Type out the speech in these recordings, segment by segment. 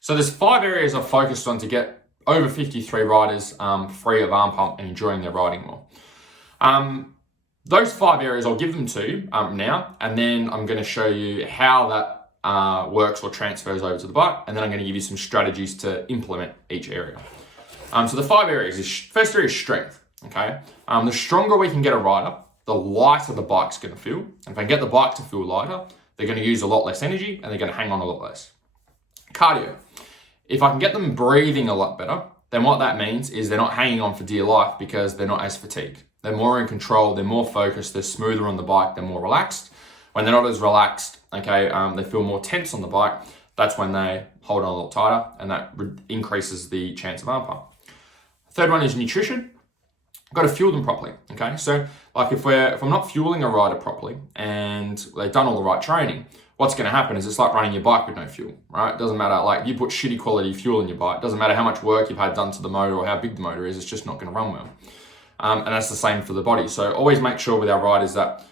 So there's 5 areas I've focused on to get over 53 riders free of arm pump and enjoying their riding more. Those 5 areas I'll give them to you now, and then I'm going to show you how that works or transfers over to the bike, and then I'm going to give you some strategies to implement each area. So the 5 areas is, first area is strength, okay? The stronger we can get a rider, the lighter the bike's going to feel. And if I can get the bike to feel lighter, they're going to use a lot less energy and they're going to hang on a lot less. Cardio. If I can get them breathing a lot better, then what that means is they're not hanging on for dear life because they're not as fatigued. They're more in control, they're more focused, they're smoother on the bike, they're more relaxed. When they're not as relaxed, okay, they feel more tense on the bike, that's when they hold on a lot tighter, and that increases the chance of arm pump. Third one is nutrition. Got to fuel them properly, okay? So like if I'm not fueling a rider properly and they've done all the right training, what's going to happen is it's like running your bike with no fuel, right? It doesn't matter, like you put shitty quality fuel in your bike, it doesn't matter how much work you've had done to the motor or how big the motor is, it's just not going to run well. And that's the same for the body. So always make sure with our riders that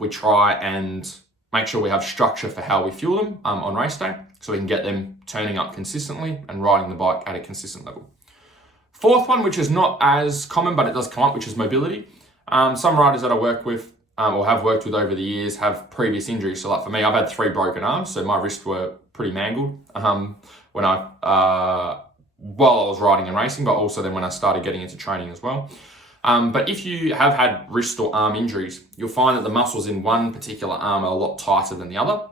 we try and make sure we have structure for how we fuel them on race day, so we can get them turning up consistently and riding the bike at a consistent level. Fourth one, which is not as common, but it does come up, which is mobility. Some riders that I work with or have worked with over the years have previous injuries. So like for me, I've had 3 broken arms, so my wrists were pretty mangled when while I was riding and racing, but also then when I started getting into training as well. But if you have had wrist or arm injuries, you'll find that the muscles in one particular arm are a lot tighter than the other.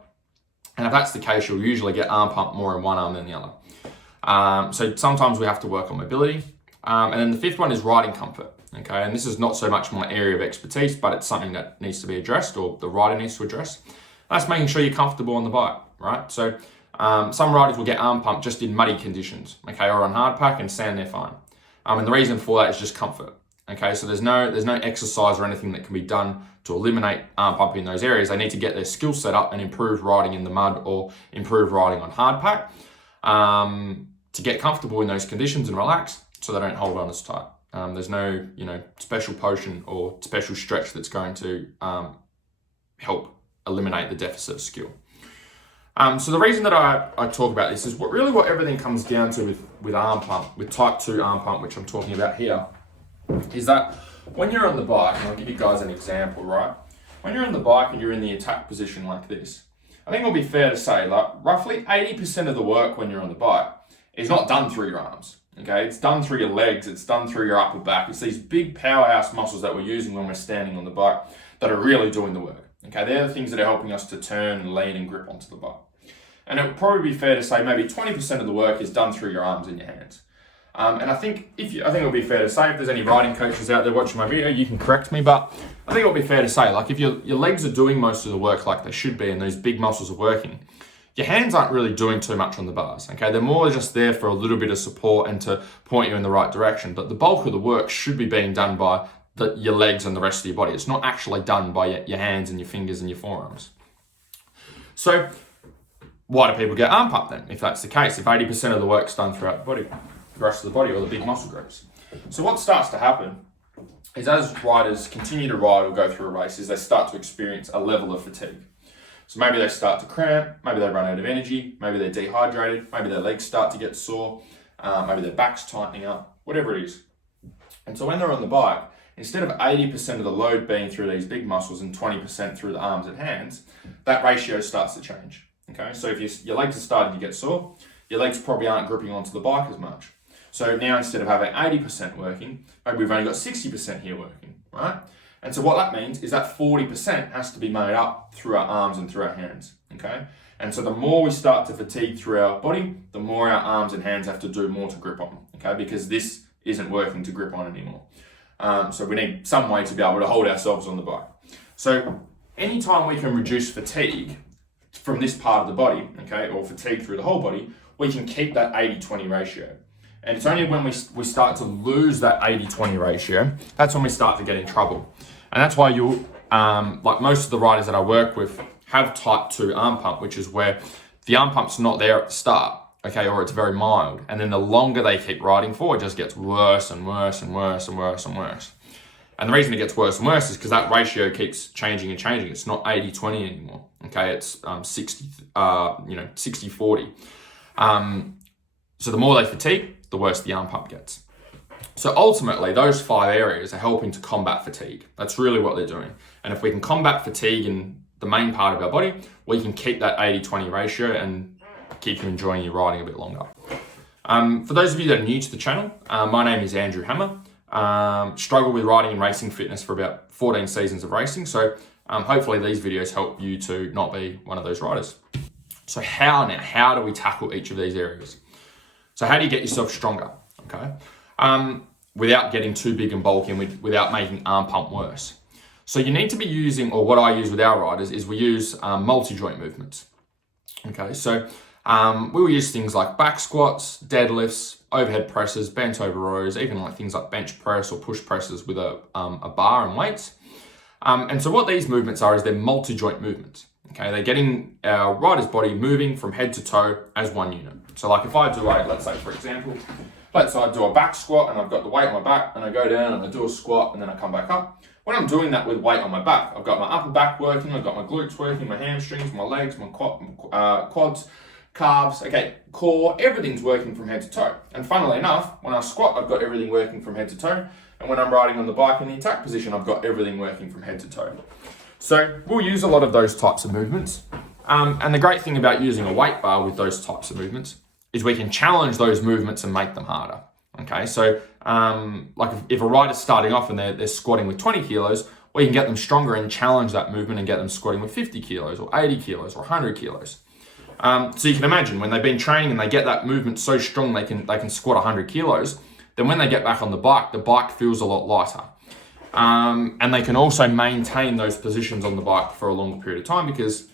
And if that's the case, you'll usually get arm pump more in one arm than the other. So sometimes we have to work on mobility. And then the 5th one is riding comfort. Okay, and this is not so much my area of expertise, but it's something that needs to be addressed, or the rider needs to address. That's making sure you're comfortable on the bike, right? So some riders will get arm pump just in muddy conditions, okay, or on hard pack and sand, they're fine. And the reason for that is just comfort. Okay, so there's no exercise or anything that can be done to eliminate arm pump in those areas. They need to get their skill set up and improve riding in the mud or improve riding on hard pack to get comfortable in those conditions and relax, so they don't hold on as tight. There's no, special potion or special stretch that's going to help eliminate the deficit of skill. So the reason that I talk about this is what everything comes down to with arm pump, with type 2 arm pump, which I'm talking about here, is that when you're on the bike, and I'll give you guys an example, right? When you're on the bike and you're in the attack position like this, I think it'll be fair to say like roughly 80% of the work when you're on the bike is not done through your arms. Okay, it's done through your legs, it's done through your upper back. It's these big powerhouse muscles that we're using when we're standing on the bike that are really doing the work. Okay, they're the things that are helping us to turn and lean and grip onto the bike. And it would probably be fair to say maybe 20% of the work is done through your arms and your hands. And I think it'll be fair to say, if there's any riding coaches out there watching my video, you can correct me, but I think it'll be fair to say, like if your legs are doing most of the work like they should be and those big muscles are working, your hands aren't really doing too much on the bars, okay? They're more just there for a little bit of support and to point you in the right direction, but the bulk of the work should be being done by your legs and the rest of your body. It's not actually done by your hands and your fingers and your forearms. So why do people get arm pump then, if that's the case? If 80% of the work's done throughout the body, the rest of the body, or the big muscle groups. So what starts to happen is as riders continue to ride or go through a race, is they start to experience a level of fatigue. So maybe they start to cramp, maybe they run out of energy, maybe they're dehydrated, maybe their legs start to get sore, maybe their back's tightening up, whatever it is. And so when they're on the bike, instead of 80% of the load being through these big muscles and 20% through the arms and hands, that ratio starts to change. Okay, so if your legs are starting to get sore, your legs probably aren't gripping onto the bike as much. So now instead of having 80% working, maybe we've only got 60% here working, right? And so what that means is that 40% has to be made up through our arms and through our hands, okay? And so the more we start to fatigue through our body, the more our arms and hands have to do more to grip on, okay? Because this isn't working to grip on anymore. So we need some way to be able to hold ourselves on the bike. So anytime we can reduce fatigue from this part of the body, okay, or fatigue through the whole body, we can keep that 80-20 ratio. And it's only when we start to lose that 80-20 ratio, that's when we start to get in trouble. And that's why like most of the riders that I work with have type 2 arm pump, which is where the arm pump's not there at the start, okay, or it's very mild. And then the longer they keep riding for, it just gets worse and worse and worse and worse and worse. And the reason it gets worse and worse is because that ratio keeps changing and changing. It's not 80-20 anymore, okay? It's 60-40. So the more they fatigue, the worse the arm pump gets. So ultimately, those 5 areas are helping to combat fatigue. That's really what they're doing. And if we can combat fatigue in the main part of our body, we can keep that 80-20 ratio and keep you enjoying your riding a bit longer. For those of you that are new to the channel, my name is Andrew Hammer. Struggled with riding and racing fitness for about 14 seasons of racing. So hopefully these videos help you to not be one of those riders. So how do we tackle each of these areas? So how do you get yourself stronger? Okay. Without getting too big and bulky and without making arm pump worse. So you need to be using, or what I use with our riders is we use multi-joint movements. Okay, so we will use things like back squats, deadlifts, overhead presses, bent over rows, even like things like bench press or push presses with a bar and weights. And so what these movements are is they're multi-joint movements. Okay, they're getting our rider's body moving from head to toe as one unit. So like if I do let's say for example, let's say I do a back squat and I've got the weight on my back and I go down and I do a squat and then I come back up. When I'm doing that with weight on my back, I've got my upper back working, I've got my glutes working, my hamstrings, my legs, my quads, calves, okay, core, everything's working from head to toe. And funnily enough, when I squat, I've got everything working from head to toe. And when I'm riding on the bike in the attack position, I've got everything working from head to toe. So we'll use a lot of those types of movements. And the great thing about using a weight bar with those types of movements is we can challenge those movements and make them harder. Okay, so like if a rider's starting off and they're squatting with 20 kilos, we can get them stronger and challenge that movement and get them squatting with 50 kilos or 80 kilos or 100 kilos. So you can imagine when they've been training and they get that movement so strong they can squat 100 kilos, then when they get back on the bike feels a lot lighter. And they can also maintain those positions on the bike for a longer period of time because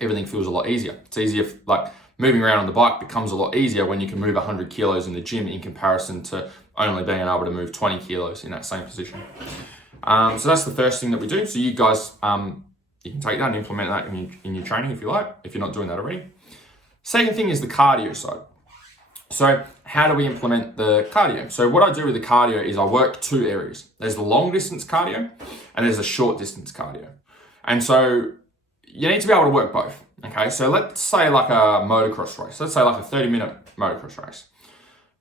everything feels a lot easier. It's easier, like moving around on the bike becomes a lot easier when you can move 100 kilos in the gym in comparison to only being able to move 20 kilos in that same position. So that's the first thing that we do. So you guys, you can take that and implement that in your training if you like, if you're not doing that already. Second thing is the cardio side. So how do we implement the cardio? So what I do with the cardio is I work 2 areas. There's the long distance cardio and there's a short distance cardio. And so you need to be able to work both. Okay, so let's say like a motocross race. Let's say like a 30-minute motocross race.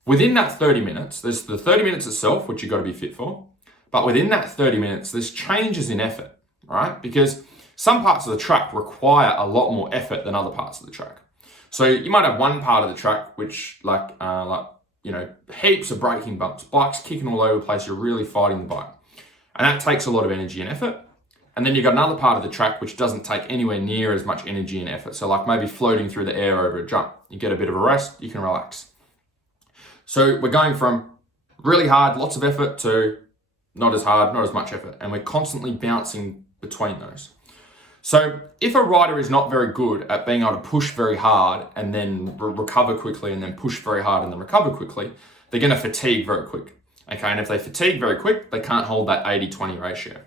Within that 30 minutes, there's the 30 minutes itself, which you've got to be fit for. But within that 30 minutes, there's changes in effort, right? Because some parts of the track require a lot more effort than other parts of the track. So you might have one part of the track which heaps of braking bumps, bikes kicking all over the place, you're really fighting the bike. And that takes a lot of energy and effort. And then you've got another part of the track which doesn't take anywhere near as much energy and effort. So like maybe floating through the air over a jump. You get a bit of a rest, you can relax. So we're going from really hard, lots of effort to not as hard, not as much effort. And we're constantly bouncing between those. So if a rider is not very good at being able to push very hard and then recover quickly and then push very hard and then recover quickly, they're going to fatigue very quick. Okay, and if they fatigue very quick, they can't hold that 80-20 ratio.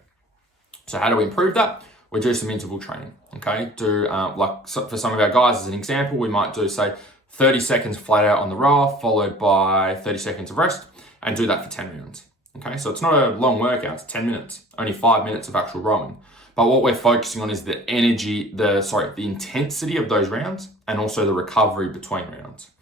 So how do we improve that? We do some interval training. Okay, for some of our guys as an example, we might do say 30 seconds flat out on the rower followed by 30 seconds of rest and do that for 10 rounds. Okay, so it's not a long workout, it's 10 minutes, only 5 minutes of actual rowing. But what we're focusing on is the the intensity of those rounds and also the recovery between rounds.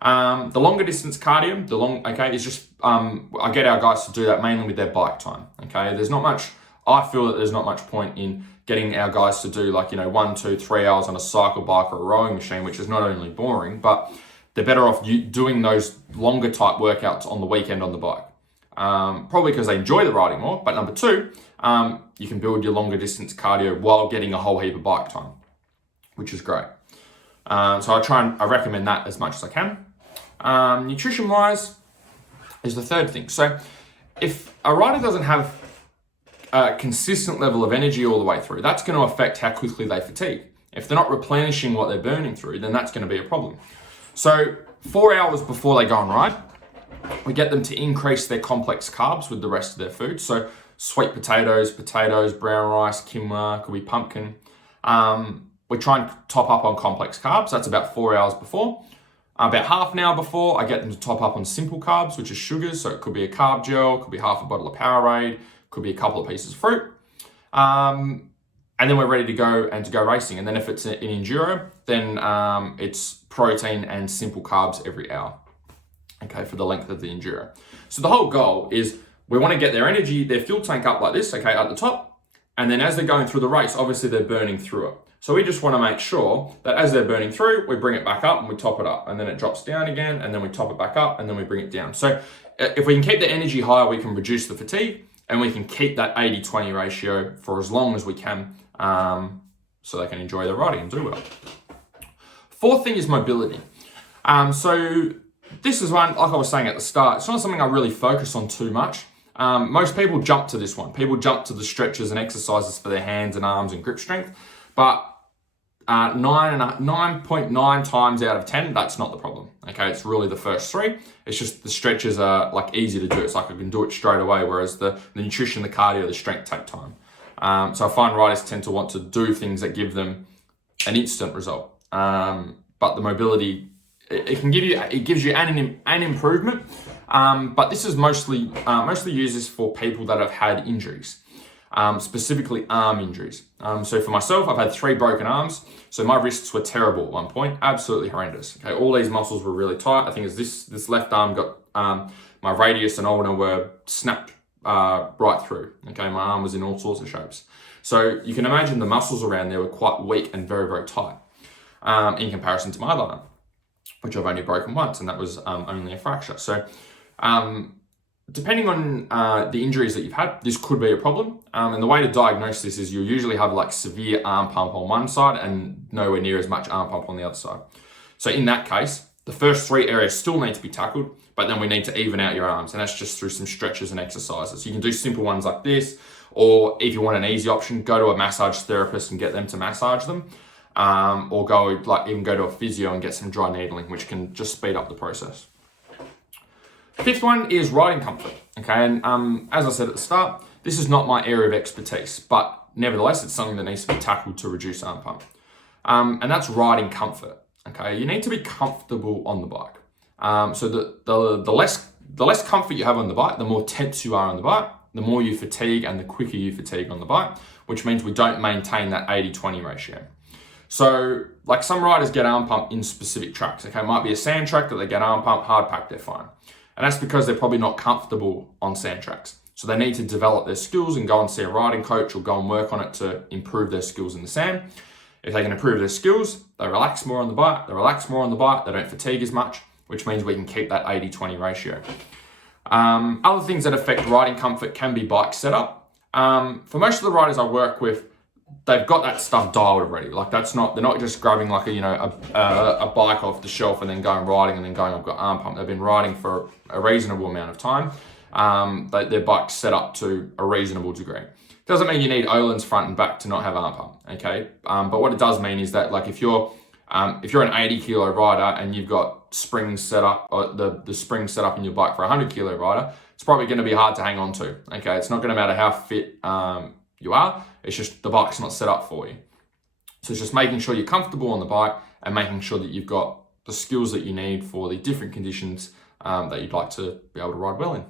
The longer distance cardio, is just, I get our guys to do that mainly with their bike time. Okay, I feel that there's not much point in getting our guys to do 1, 2, 3 hours on a cycle bike or a rowing machine, which is not only boring, but they're better off doing those longer type workouts on the weekend on the bike. Probably because they enjoy the riding more, but number 2, you can build your longer distance cardio while getting a whole heap of bike time, which is great. So I recommend that as much as I can. Nutrition wise is the third thing. So if a rider doesn't have a consistent level of energy all the way through, that's going to affect how quickly they fatigue. If they're not replenishing what they're burning through, then that's going to be a problem. So 4 hours before they go on ride, we get them to increase their complex carbs with the rest of their food. So sweet potatoes, brown rice, quinoa, could be pumpkin. We try and top up on complex carbs. That's about 4 hours before. About half an hour before, I get them to top up on simple carbs, which is sugars. So it could be a carb gel, could be half a bottle of Powerade, could be a couple of pieces of fruit. and then we're ready to go racing. And then if it's an enduro, then it's protein and simple carbs every hour, okay, for the length of the enduro. So the whole goal is we want to get their energy, their fuel tank up like this, okay, at the top. And then as they're going through the race, obviously they're burning through it. So we just want to make sure that as they're burning through, we bring it back up and we top it up. And then it drops down again, and then we top it back up, and then we bring it down. So if we can keep the energy higher, we can reduce the fatigue, and we can keep that 80-20 ratio for as long as we can, so they can enjoy their riding and do well. Fourth thing is mobility. So this is one, like I was saying at the start, it's not something I really focus on too much. Most people jump to this one. People jump to the stretches and exercises for their hands and arms and grip strength, but 9.9 times out of 10, that's not the problem. Okay, it's really the first three. It's just the stretches are like easy to do. It's like I can do it straight away, whereas the nutrition, the cardio, the strength take time. So I find riders tend to want to do things that give them an instant result. But the mobility, it gives you an improvement. But this is mostly used for people that have had injuries, specifically arm injuries. So for myself, I've had 3 broken arms. So my wrists were terrible at one point, absolutely horrendous. Okay, all these muscles were really tight. I think it's this left arm got my radius and ulna were snapped right through. Okay, my arm was in all sorts of shapes. So you can imagine the muscles around there were quite weak and very, very tight in comparison to my other arm, which I've only broken once, and that was only a fracture. So depending on the injuries that you've had, this could be a problem. And the way to diagnose this is you'll usually have like severe arm pump on one side and nowhere near as much arm pump on the other side. So in that case, the first 3 areas still need to be tackled, but then we need to even out your arms, and that's just through some stretches and exercises. You can do simple ones like this, or if you want an easy option, go to a massage therapist and get them to massage them, or even go to a physio and get some dry needling, which can just speed up the process. Fifth one is riding comfort. Okay, and as I said at the start, this is not my area of expertise, but nevertheless, it's something that needs to be tackled to reduce arm pump. And that's riding comfort. Okay, you need to be comfortable on the bike. So the less comfort you have on the bike, the more tense you are on the bike, the more you fatigue and the quicker you fatigue on the bike, which means we don't maintain that 80-20 ratio. So like some riders get arm pump in specific tracks. Okay, it might be a sand track that they get arm pump, hard pack, they're fine. And that's because they're probably not comfortable on sand tracks. So they need to develop their skills and go and see a riding coach or go and work on it to improve their skills in the sand. If they can improve their skills, they relax more on the bike, they don't fatigue as much, which means we can keep that 80-20 ratio. Other things that affect riding comfort can be bike setup. For most of the riders I work with, they've got that stuff dialed already. Like they're not just grabbing like a bike off the shelf and then going riding and then going, I've got arm pump. They've been riding for a reasonable amount of time. Their bike's set up to a reasonable degree. Doesn't mean you need Öhlins front and back to not have arm pump, okay? But what it does mean is that like if you're an 80 kilo rider and you've got springs set up, or the springs set up in your bike for a 100 kilo rider, it's probably going to be hard to hang on to, okay? It's not going to matter how fit you are, it's just the bike's not set up for you. So it's just making sure you're comfortable on the bike and making sure that you've got the skills that you need for the different conditions that you'd like to be able to ride well in.